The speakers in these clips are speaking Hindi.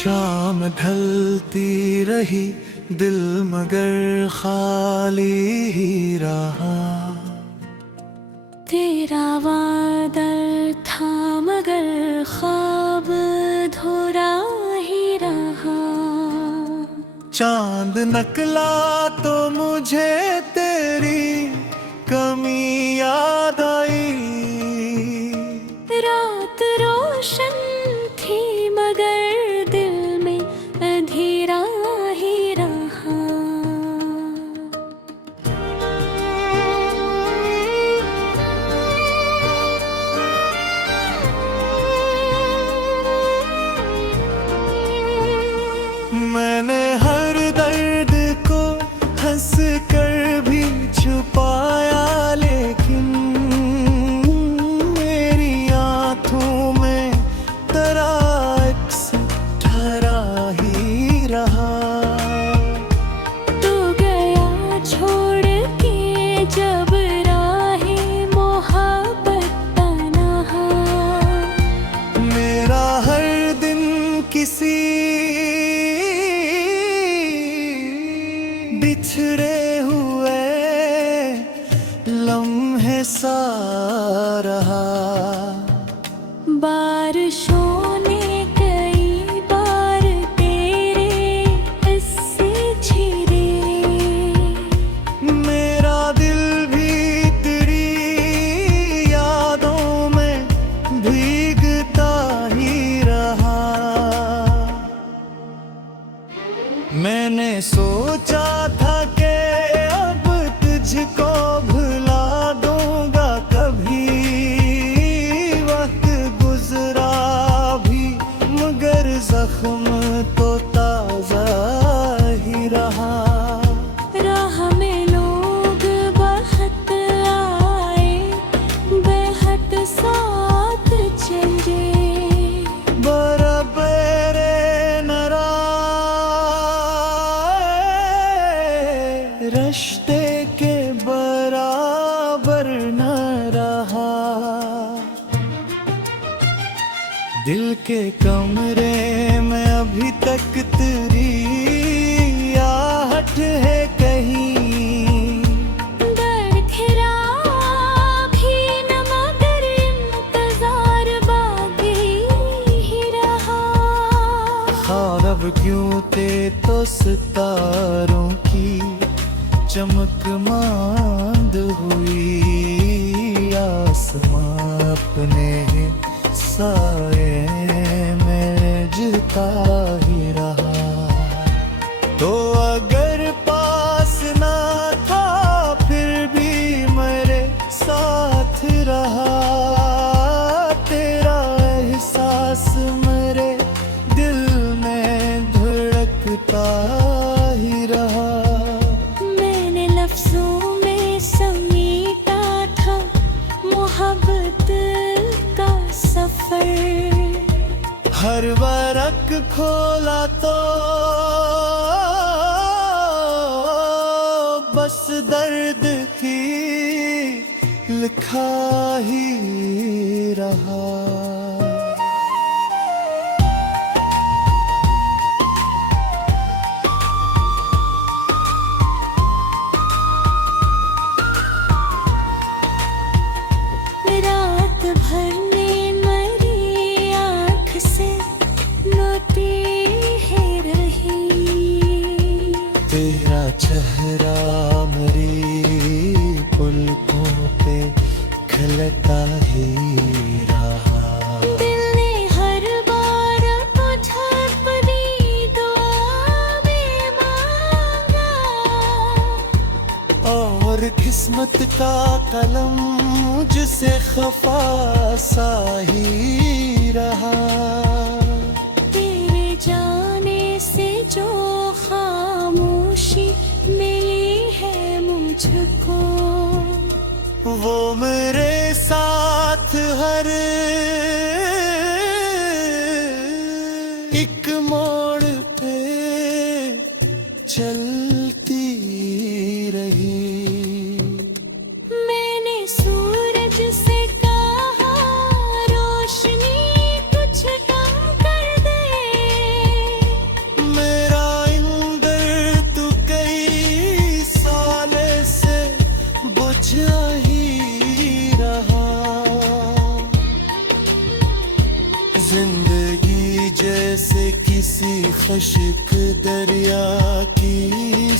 शाम ढलती रही दिल मगर खाली ही रहा। तेरा वादा था मगर ख्वाब अधूरा ही रहा। चांद नकला तो मुझे तेरी कमी याद आई। रात रोशन थी मगर दिल में अंधेरा ही रहा। मैंने हर दर्द को हंस कर भी छुपाया, लेकिन मेरी आंखों में तेरा अक्स ठहरा ही रहा। तू गया छोड़ के जब राहे मोहब्बत तन्हा। मेरा हर दिन किसी बिछड़े हुए लम्हे सा रहा। बारिशों ने कई बार तेरे हिस्से छीने। मेरा दिल भी तेरी यादों में भीगता ही रहा। मैंने सोचा था कि अब तुझको भुला दूंगा कभी। वक्त गुजरा भी मगर जख्म तो ताजा ही रहा। राह में लोग बहुत आए, बेहद साथ चले। बराबर नरा रिश्ते के बराबर न रहा। दिल के कमरे में अभी तक तेरी आहट है कहीं। दरखिरा भी न मगर इंतजार बाकी ही रहा। ख्वाब क्यों थे तो सितारों की चमक मांद हुई। आसमां अपने साए में जिता ही रहा। तो अगर पास ना था फिर भी मेरे साथ रहा। तेरा एहसास मेरे दिल में धड़कता ही रहा। मैंने लफ्जों में समेटा था मोहब्बत का सफर। हर वरक खोला तो बस दर्द थी लिखा ही रहा। रात भर ने मरी आँख से रोती है रही। तेरा चेहरा मेरी पलकों पे खिलता ही रहा। दिल ने हर बार तुझे अपनी दुआ में मांगा। और किस्मत का कलम मुझसे खफा सा ही रहा। तेरे जाने से जो खामोशी मिली है मुझको, वो मेरे साथ हर एक मोड़ पे चलती रही। मैंने सूरज से कहा रोशनी कुछ कम कर दे।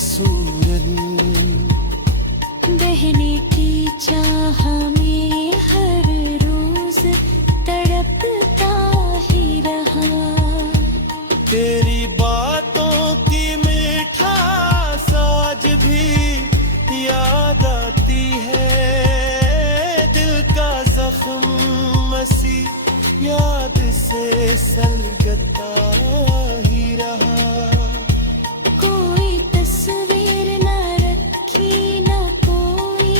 सूरज बहने की चाह में हर रोज तड़पता ही रहा। तेरी बातों की मिठास आज भी याद आती है। दिल का जख्म मसी याद से सलगता ही रहा। कोई तस्वीर न रखी न कोई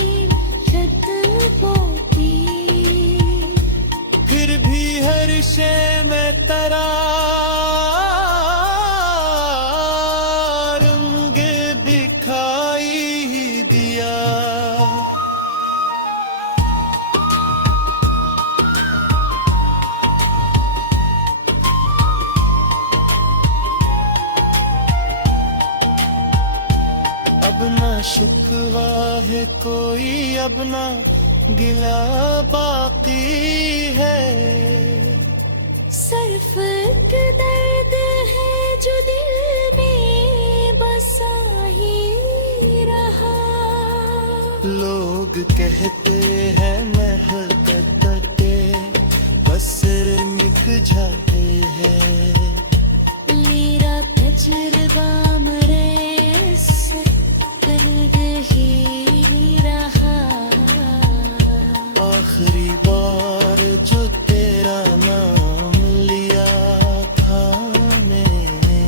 शत पोती, फिर भी हर शे में तेरा रंग दिखाई ही दिया। अब ना शिकवा है कोई, अब ना गिला बाकी है। सिर्फ एक दर्द है जो दिल में बसा ही रहा। लोग कहते हैं महबत के बसर मिट जाते हैं। मेरा तजुर्बा मरे से कर्द ही रहा। आखिरी बार जो तेरा नाम लिया था मैंने,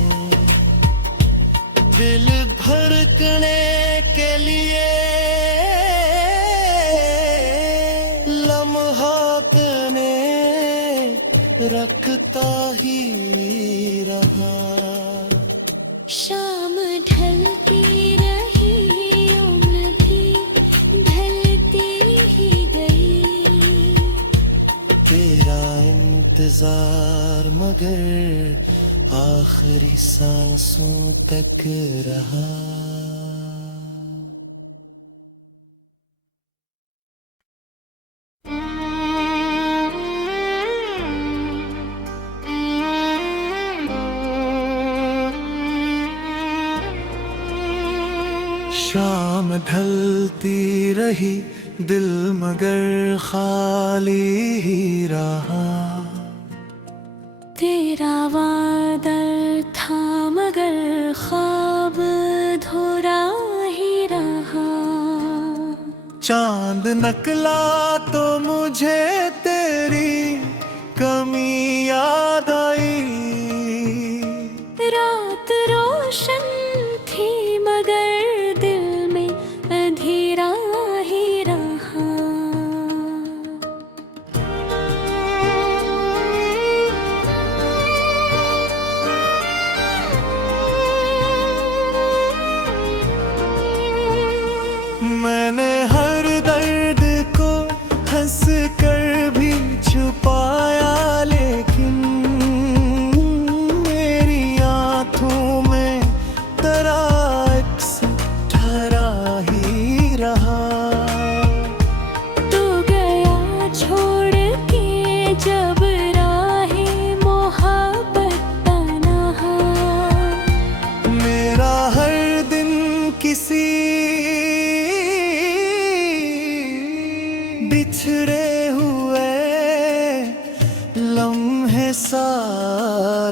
दिल धड़कने के लिए लम्हात ने रखता ही रहा। शाम ढलती रही, उम्र भी ढलती ही गई। तेरा इंतजार मगर आखिरी सांसों तक रहा। शाम ढलती रही, दिल मगर खाली ही रहा। तेरा वादा था मगर ख्वाब धुरा ही रहा। चांद नकला तो मुझे तेरी कमी याद आई। रात रोशन थी मगर दिल में अंधेरा ही रहा। मैंने हर दर्द को हंस कर भी छुपाया, लेकिन मेरी आंखों में तेरा अक्स ठहरा ही रहा। तू गया छोड़ के जब राहे मोहब्बत तन्हा। मेरा हर दिन किसी बिछड़े हुए लम्हे सा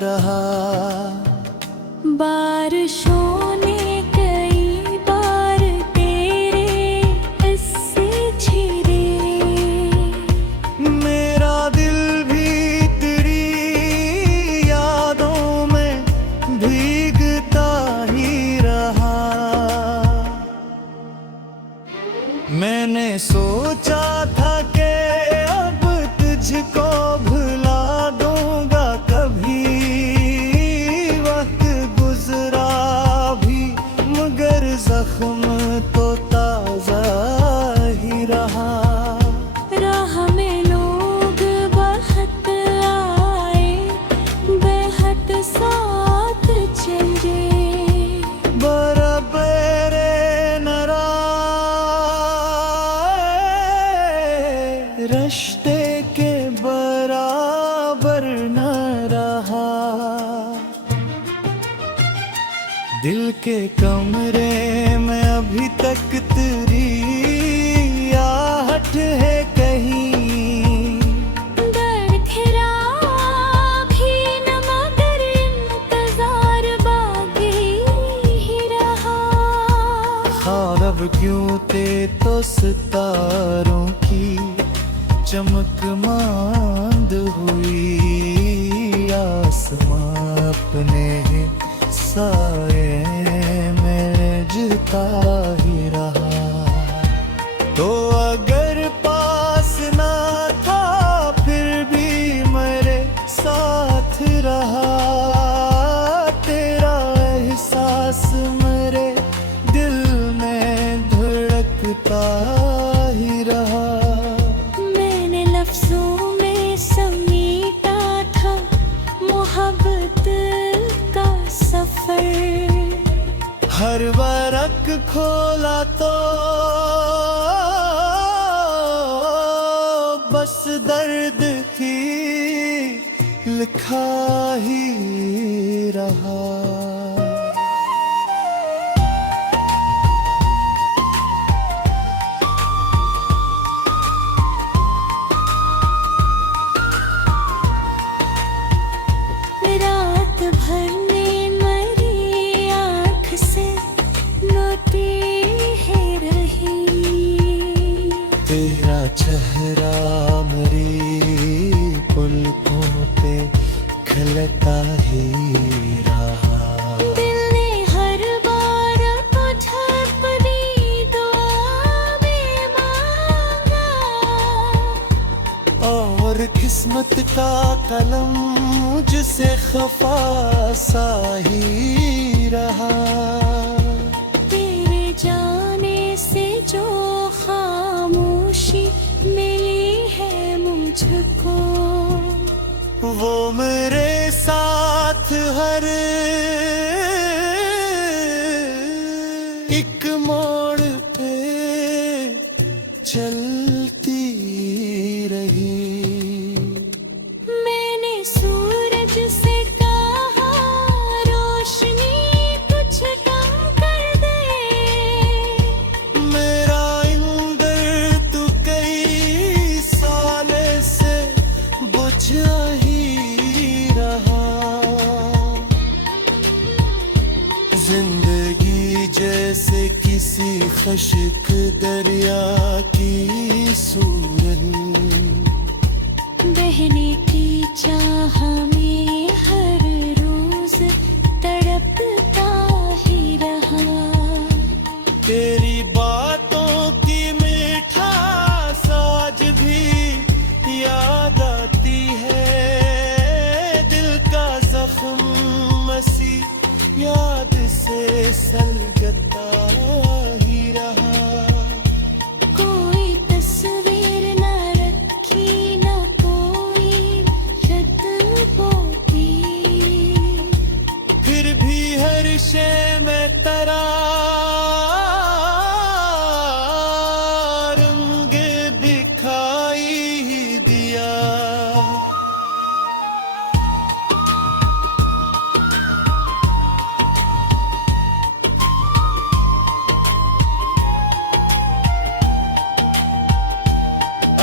रहा। बारिशों ने कई बार तेरे हिस्से छिरे। मेरा दिल भी तेरी यादों में भीगता ही रहा। मैंने सोचा था कि अब तुझको भुला दूंगा, कभी वक्त गुजरा भी मगर जख्म तो ताजा ही रहा। राह में लोग बहुत आए, बेहद साथ चले। बराबर नरा रिश्ते के बराबर न रहा। दिल के कमरे अब क्यों ते तो सितारों की चमक मांद हुई, आसमां अपने साए में जिता ही रहा। तो अगर पास ना था फिर भी मेरे साथ रहा, तेरा एहसास मेरे दिल में धड़कता ही रहा। मैंने लफ्जों में समेटा था मोहब्बत का सफर, हर वरक खोला तो बस दर्द थी, लिखा ही रहा। रात भर में मेरी आँख से रोती है रही, तेरा चेहरा मेरी पलकों पे खिलता ही रहा। दिल ने हर बार तुझे अपनी दुआ में मांगा, और किस्मत का कलम मुझसे खफा सा ही रहा। तेरे जाने से जो खामोशी मिली है मुझको, वो मेरे साथ हर एक मोड़ पे चलती रही। मैंने सूरज से कहा रोशनी कुछ कम कर दे, मेरा इंदर तू कई साल से बुझा ही रहा। जिंदगी जैसे किसी खश्क दरिया की सूरन, बहने की चाह में हर रोज तड़पता ही रहा। तेरी बातों की मिठास आज भी याद आती है, दिल का जख्म मसी याद से सलगता ही रहा। कोई तस्वीर न रखी न कोई रत्बों की, फिर भी हर शय में तेरा रंग दिखाई ही दिया।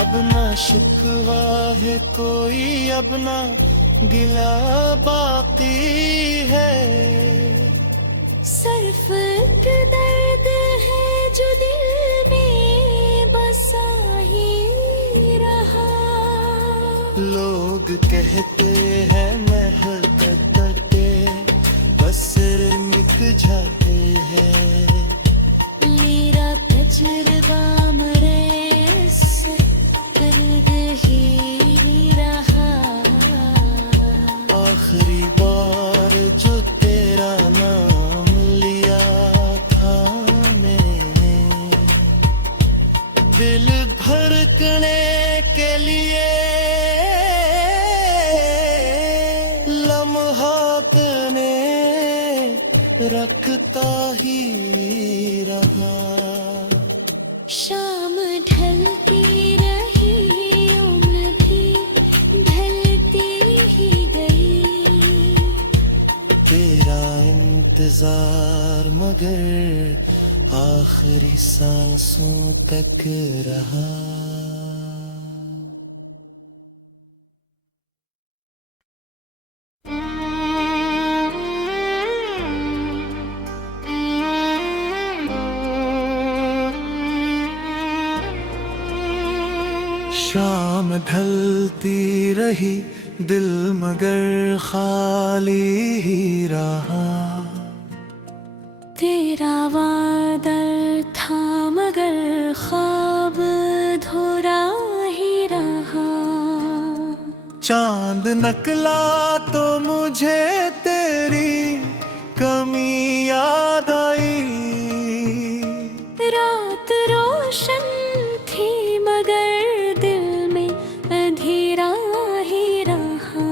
अब ना शिकवा है कोई, अब ना गिला बाकी है। सिर्फ एक दर्द है जो दिल में बसा ही रहा। लोग कहते हैं महबत के बस मिट जाते हैं, मेरा तजुर्बा मरे से दर्द ही रहा। आखिरी बार जो तेरा नाम लिया था मैंने, दिल धड़कने के लिए लम्हात ने रखता ही रहा। शाम ढलती रही उम्र भी ढलती ही गई, तेरा इंतजार मगर आखिरी सांसों तक रहा। शाम ढलती रही दिल मगर खाली ही रहा। तेरा वादा था मगर ख्वाब अधूरा ही रहा। चांद नकला तो मुझे तेरी कमी याद आई। रात रोशन थी मगर दिल में अंधेरा ही रहा।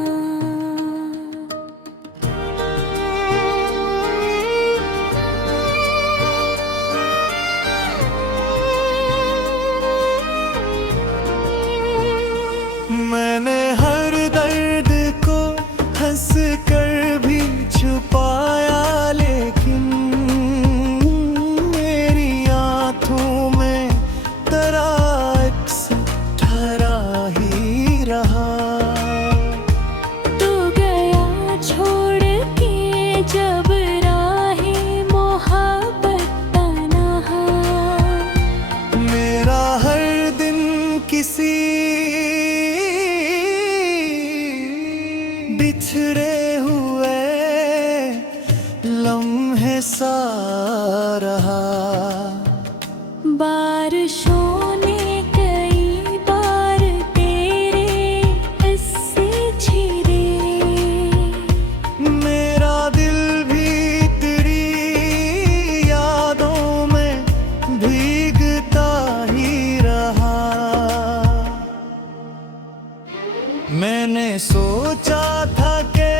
मैंने हर दर्द को हंस कर भी छुपाया, लेकिन मेरी आंखों में तेरा अक्स ठहरा ही रहा। तू गया छोड़ के जब राहे मोहब्बत तन्हा। मेरा हर दिन किसी बिछड़े हुए लम्हे सा रहा। बारिशों ने कई बार तेरे हिस्से छीने। मेरा दिल भी तेरी यादों में भीगता ही रहा। मैंने सोचा था कि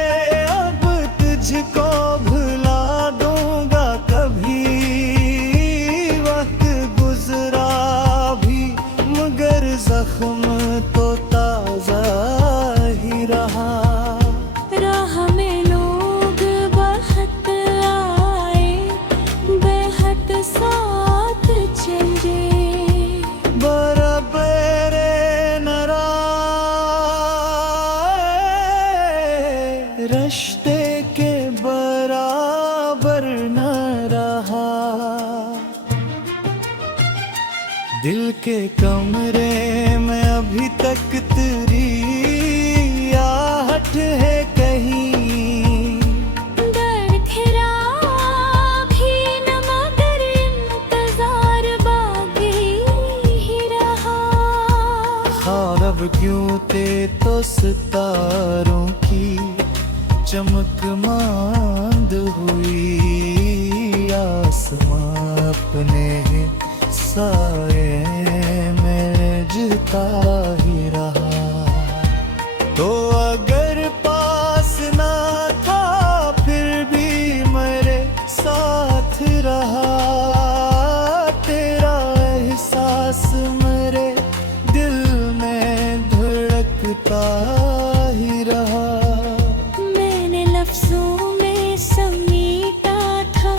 अब तुझको भुला दूंगा कभी। वक्त गुजरा भी मगर जख्म तो ताजा ही रहा। राह में लोग बहुत आए, बेहद साथ चले। बराबर नरा रिश्ते के बराबर न रहा। दिल के कमरे में अभी तक तेरी आहट है कहीं। डर खिरा भी न मगर इंतजार बाकी ही रहा। ख्वाब क्यों थे तो सितारों की चमक मांद हुई। आसमां अपने साए में जिता ही रहा। तो अगर पास ना था फिर भी मेरे साथ रहा। तेरा एहसास मेरे दिल में धड़कता ही रहा। मैंने लफ्जों में समेटा था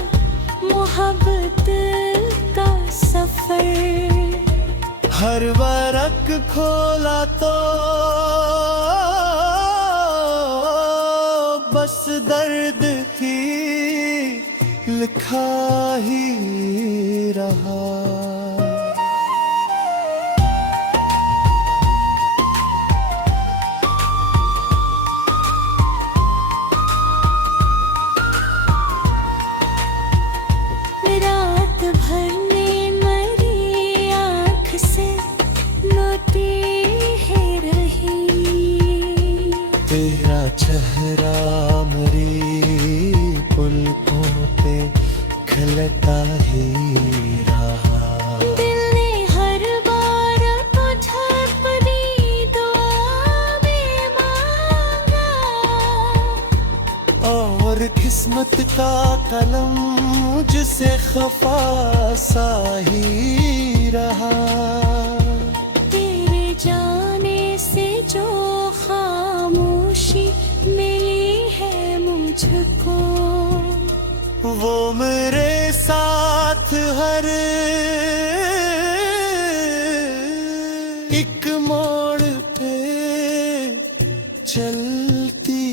मोहब्बत का सफर। हर वरक खोला तो बस दर्द थी लिखा ही रहा। रात भर ने मरी आँख से मोती है रही। तेरा चेहरा मेरी पलकों पे खिलता ही रहा। दिल ने हर बार तुझे अपनी दुआ में मांगा। और किस्मत का कलम मुझसे खफा सा ही रहा। तेरे जाने से जो खामोशी मिली है मुझको, वो मेरे साथ हर एक मोड़ पे चलती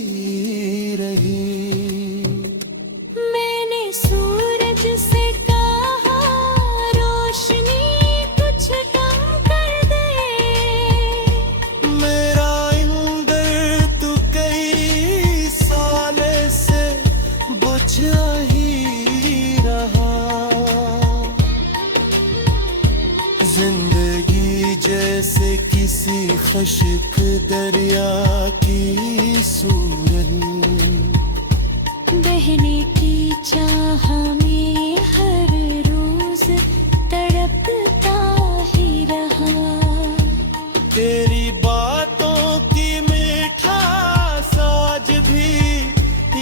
रही। मैंने सूरज से कहा रोशनी कुछ कम कर दे। जिंदगी जैसे किसी खश्क दरिया की सूरत, बहने की चाह में हर रोज तड़पता ही रहा। तेरी बातों की मिठास आज भी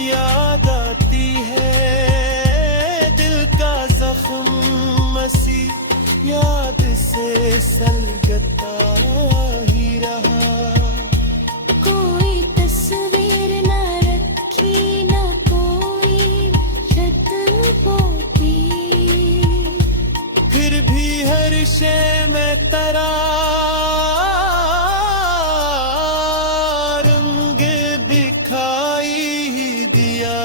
याद आती है, दिल का जख्म मसी याद से सलगता ही रहा। कोई तस्वीर न रखी न कोई शत पोती, फिर भी हर शय में तरा रंग दिखाई ही दिया।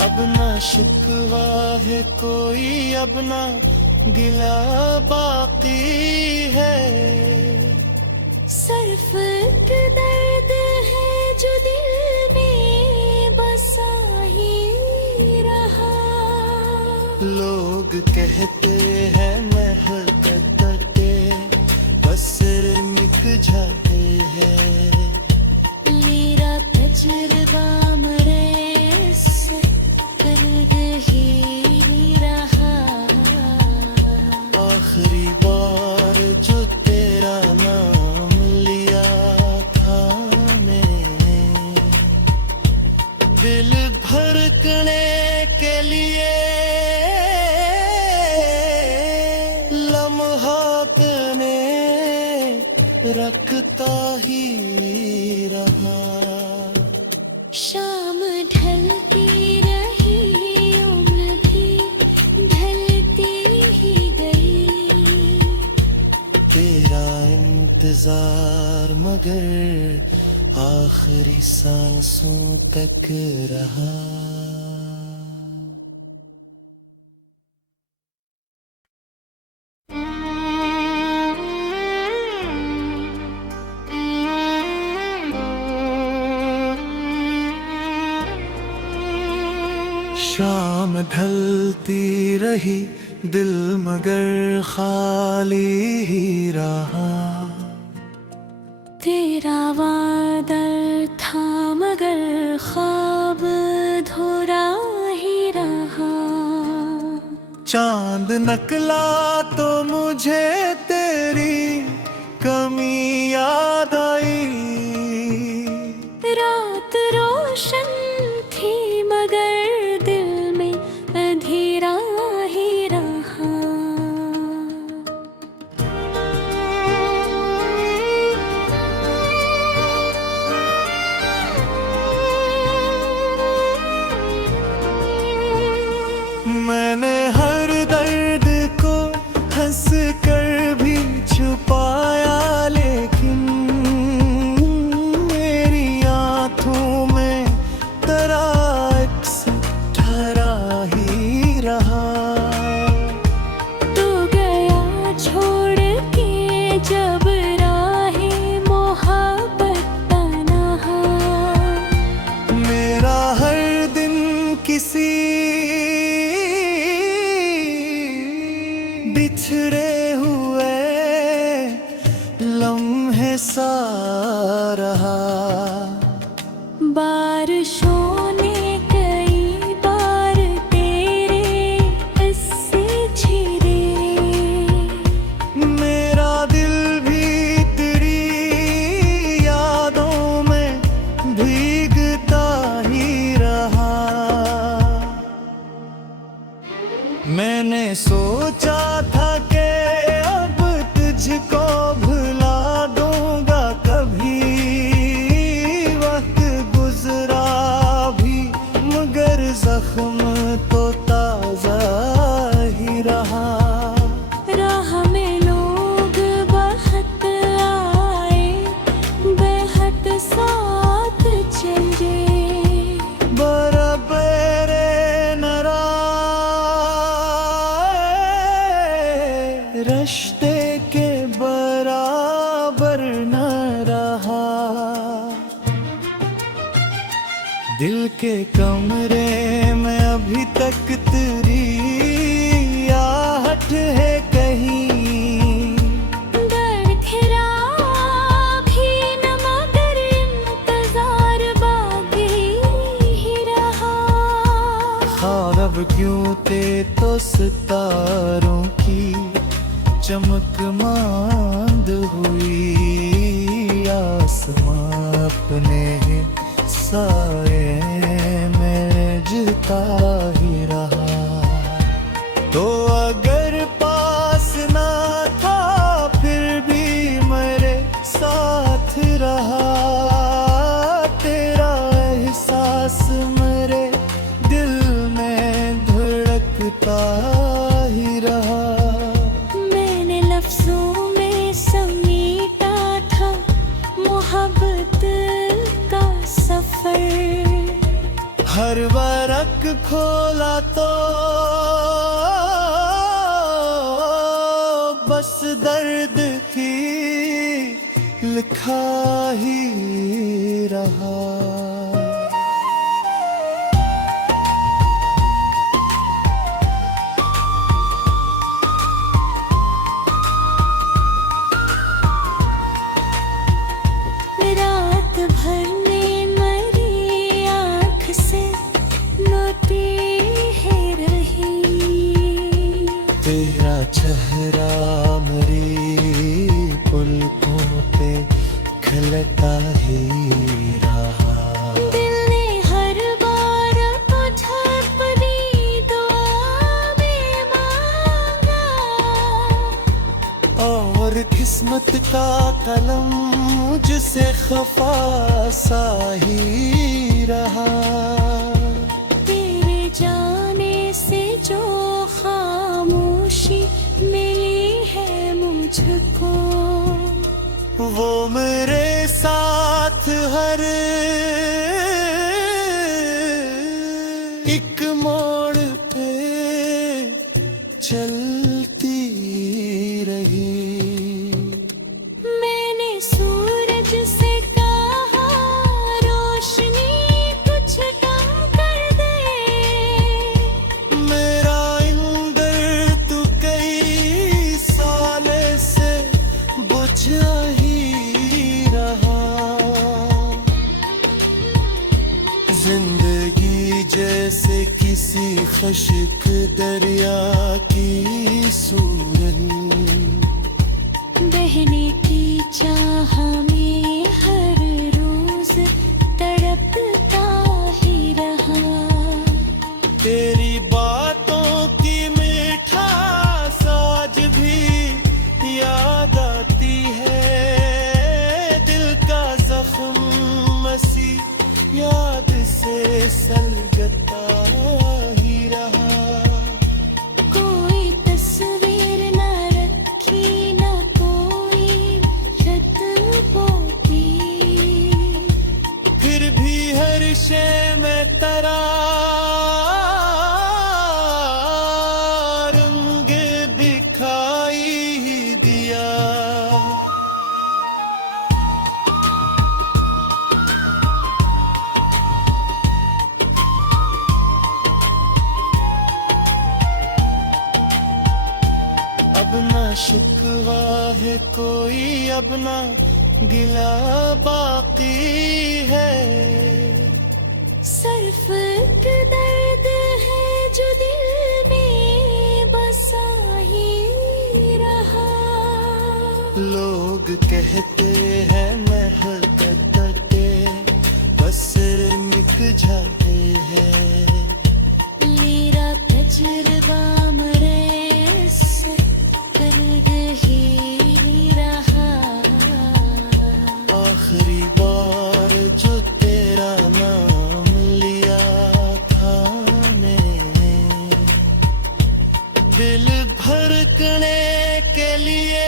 अब ना शिकवा है कोई, अब ना गिला बाकी है। सिर्फ एक दर्द है जो दिल में बसा ही रहा। लोग कहते हैं महबत के बसर मिट जाते हैं, मेरा तजुर्बा मरे से कर्द ही रहा। आखिरी बार जो तेरा नाम लिया था मैंने, दिल धड़कने के लिए लम्हात ने रखता ही रहा। शाम ढलती रही, उम्र भी ढलती ही गई। तेरा इंतजार मगर आखिरी सांसों तक रहा। शाम ढलती रही, दिल मगर खाली ही रहा। तेरा वादा था मगर ख्वाब धुरा ही रहा। चांद नकला तो मुझे तेरी कमी याद आई। रात रोशन थी मगर दिल में अंधेरा ही रहा। मैंने हर दर्द को हंस कर भी छुपाया, लेकिन मेरी आंखों में तेरा अक्स ठहरा ही रहा। तू गया छोड़ के जब राहे मोहब्बत तन्हा। मेरा हर दिन किसी बिछड़े हुए लम्हे सा रहा। बारिशों ने कई बार तेरे हिस्से छिरे। मेरा दिल भी तेरी यादों में भीगता ही रहा। मैंने सोचा था कि अब तुझको भुला दूंगा कभी, के कमरे में अभी तक तेरी आहट है कहीं। दर्द खिरा भी न मगर इंतजार बाकी ही रहा। ख्वाब क्यों थे तो सितारों की चमक मांद हुई, आसमां अपने साए में जीता ही रहा। तो अगर पास ना था फिर भी मेरे साथ रहा, तेरा एहसास मेरे दिल में धड़कता ही रहा। मैंने लफ्जों में समेटा था मोहब्बत का सफर। हर वरक खोला तो बस दर्द थी लिखा ही रहा। रात भर में मेरी आँख से नोटे है रही। तेरा चेहरा मेरी पलकों पे खिलता ही रहा। दिल ने हर बार तुझे अपनी दुआ में मांगा। और किस्मत का कलम मुझसे खफा सा ही रहा। तेरे जाने से जो खामोशी मिली है मुझको, वो मेरे साथ हर एक मोड़ पे चलती रही। मैंने सूरज से कहा रोशनी कुछ कम कर दे। मेरा इंदर तू कई साल से बुझा ही रहा। जिंदगी जैसे किसी खुश्क दरिया की सूरन, बहने की चाह में हर रोज तड़पता ही रहा। तेरी बातों की मिठास आज भी याद आती है। दिल का जख्म मसी याद से सलगता ही रहा। कोई तस्वीर न रखी न कोई रत्बों की। फिर भी हर शय में तेरा रंग दिखाई ही दिया। अब ना शिकवा है कोई, अब ना गिला बाकी है। सिर्फ एक दर्द है जो दिल में बसा ही रहा। लोग कहते हैं महबत के बस निक जाते हैं। मेरा तजुर्बा मरे से कर्द ही रहा। आखिरी बार जो तेरा नाम लिया था मैंने, दिल धड़कने के लिए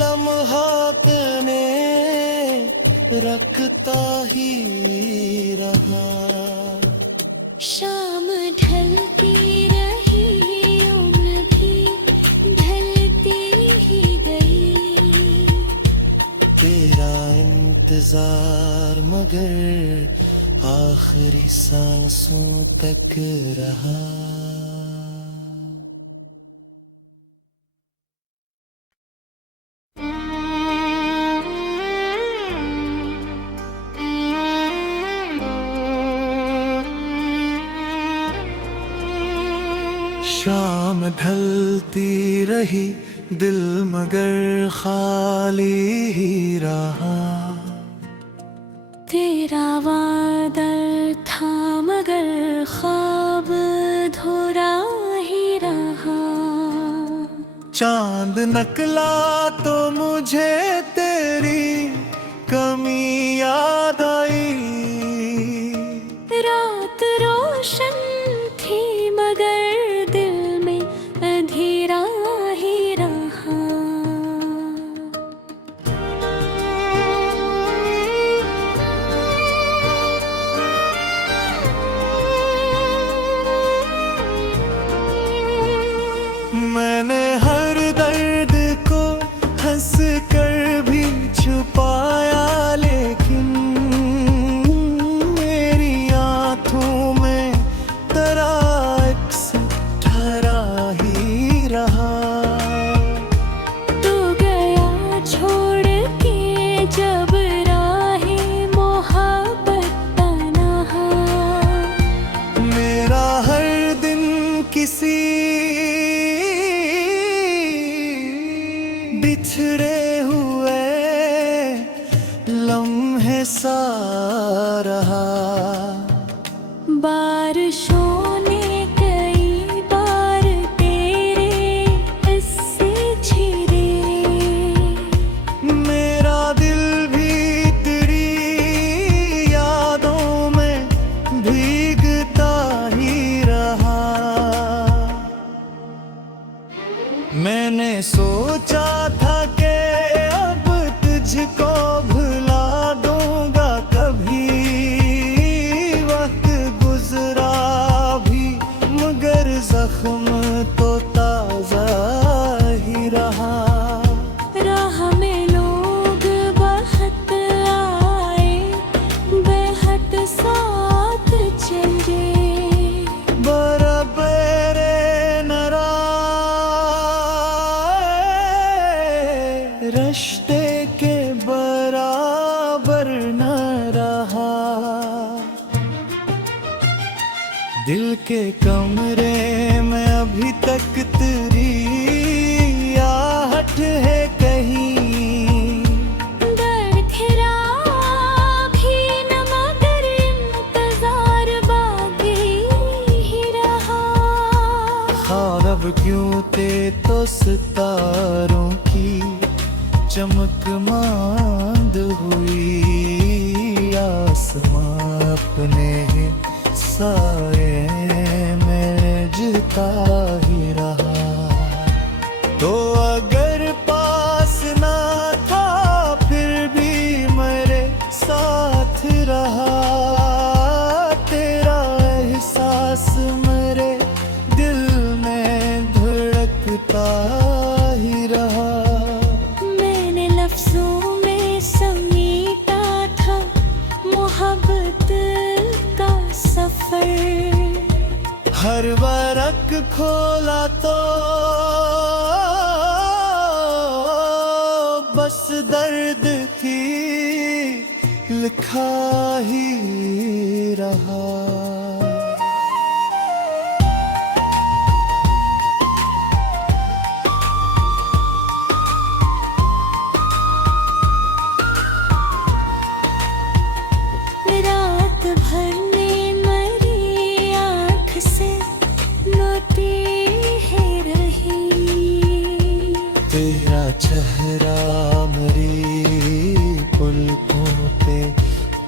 लम्हात ने रखता ही रहा। शाम ढलती रही उम्र भी ढलती ही गई। तेरा इंतजार मगर आखिरी सांसों तक रहा। शाम ढलती रही दिल मगर खाली ही रहा। तेरा वादा था मगर ख्वाब धुरा ही रहा। चांद नकला तो मुझे तेरी कमी याद आई। रात रोशन थी मगर दिल में अंधेरा ही रहा। मैंने हर दर्द को हंस कर भी छुपाया, लेकिन मेरी आंखों में तेरा अक्स ठहरा ही रहा। तू गया छोड़ के जब राहे मोहब्बत तन्हा। मेरा हर दिन किसी बिछड़े हुए लम्हे सा रहा। बारिशों ने कई बार तेरे हिस्से छिरे। मेरा दिल भी तेरी यादों में भीगता ही रहा। मैंने सोचा था कि अब तुझको भुला दूंगा कभी। वक्त गुजरा भी मगर जख्म तो ताजा ही रहा। राह में लोग बहुत आए, बेहद साथ चले। बराबर नरा रिश्ते के बराबर न रहा। दिल के कमरे में अभी तक तेरी आहट है कहीं। दर्द खिरा भी न मगर इंतजार बाकी ही रहा। ख्वाब क्यों थे तो सितारों की चमक मांद हुई। आसमां अपने साए में जीता ही रहा। तो अगर पास ना था फिर भी मेरे साथ रहा। तेरा एहसास मेरे दिल में धड़कता ही रहा। मैंने लफ्जों में समेटा था मोहब्बत का सफर। हर वरक खोला तो बस दर्द थी लिखा ही रहा। रात भर में मरी आँख से रोती है रही। तेरा चेहरा मेरी पलकों पे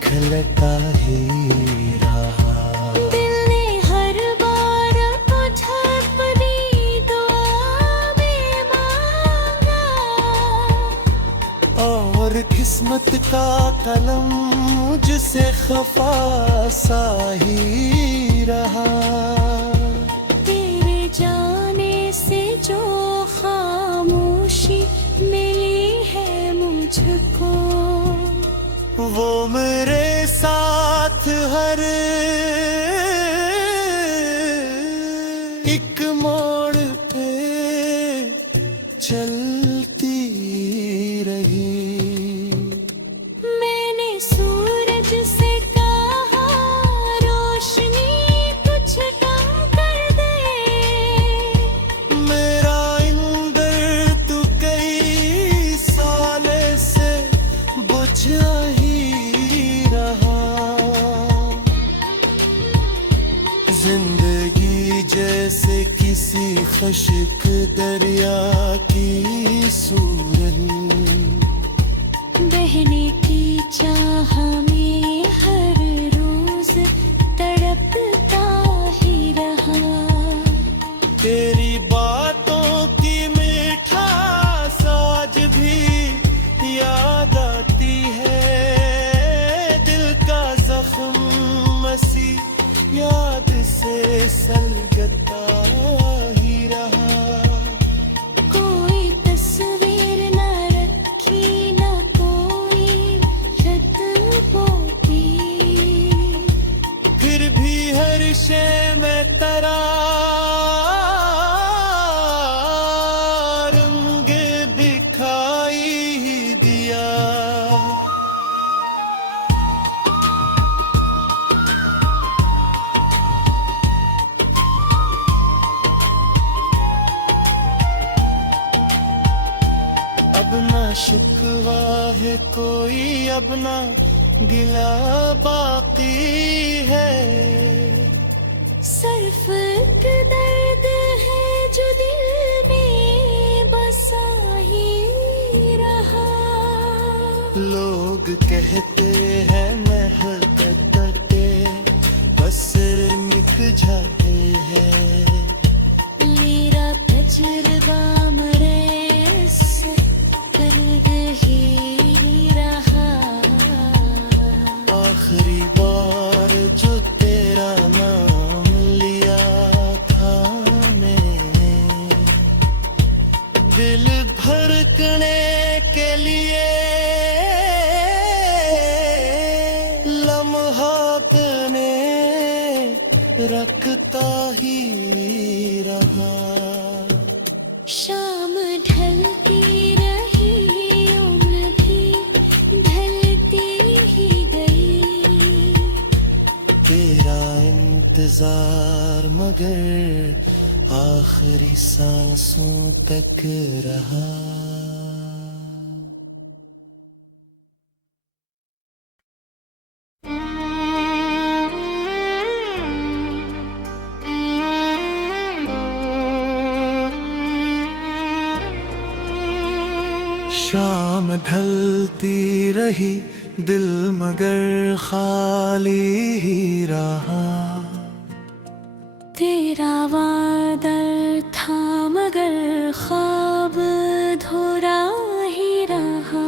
खिलता ही रहा। दिल ने हर बार तुझे अपनी दुआ में मांगा। और किस्मत का कलम मुझसे खफा सा ही रहा। तेरे जाने से जो खामोशी मिली है मुझको, वो मेरे साथ हर एक मोड़ पे चलती रही। मैंने सूरज से कहा रोशनी कुछ कम कर दे। मेरा इंदर तू कई साल से बुझा ही रहा। जिंदगी जैसे किसी खुश्क दरिया की सूरत, बहने की चाह में हर रोज तड़पता ही रहा। तेरी बातों की मिठास आज भी याद आती है। दिल का जख्म मसी याद से सलगता ही रहा। कोई तस्वीर न रखी न कोई शतबों की। फिर भी हर शे में तेरा रंग दिखाई ही दिया। अब ना शिकवा है कोई, अब ना गिला बाकी है। सिर्फ एक दर्द है जो दिल में बसा ही रहा। लोग कहते हैं महबत के असर निक जाते हैं। मेरा तजुर्बा मरे से कर्द ही रहा। आखिरी बार जो तेरा नाम लिया था मैंने, दिल धड़कने के लिए लम्हात ने रखता ही रहा। शाम ढलती रही, उम्र भी ढलती ही गई। तेरा इंतजार मगर आखिरी सांसों तक रहा। शाम ढलती रही, दिल मगर खाली ही रहा। तेरा वादा था मगर ख्वाब धुरा ही रहा।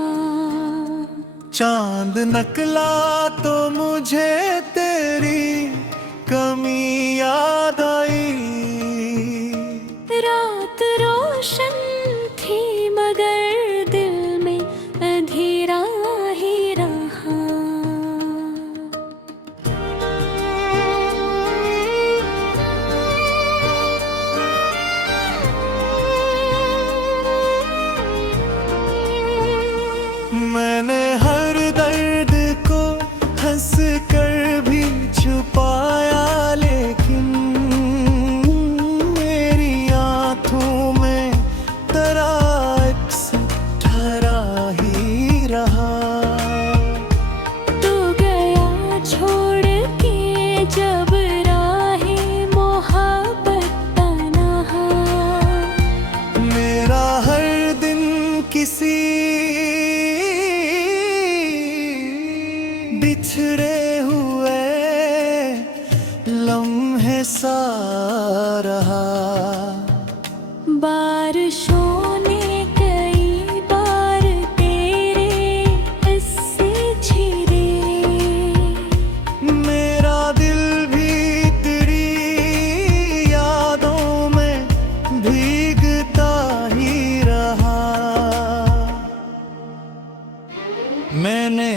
चांद नकला तो मुझे तेरी कमी याद आई। रात रोशन थी मगर दिल में अंधेरा ही रहा। मैंने हर दर्द को हंस कर भी छुपाया, लेकिन मेरी आंखों में तेरा अक्स ठहरा ही रहा। तू गया छोड़ के जब राहे मोहब्बत तन्हा। मेरा हर दिन किसी बिछड़े हुए लम्हे सा रहा। बारिशों ने कई बार तेरे हिस्से छिरे। मेरा दिल भी तेरी यादों में भीगता ही रहा। मैंने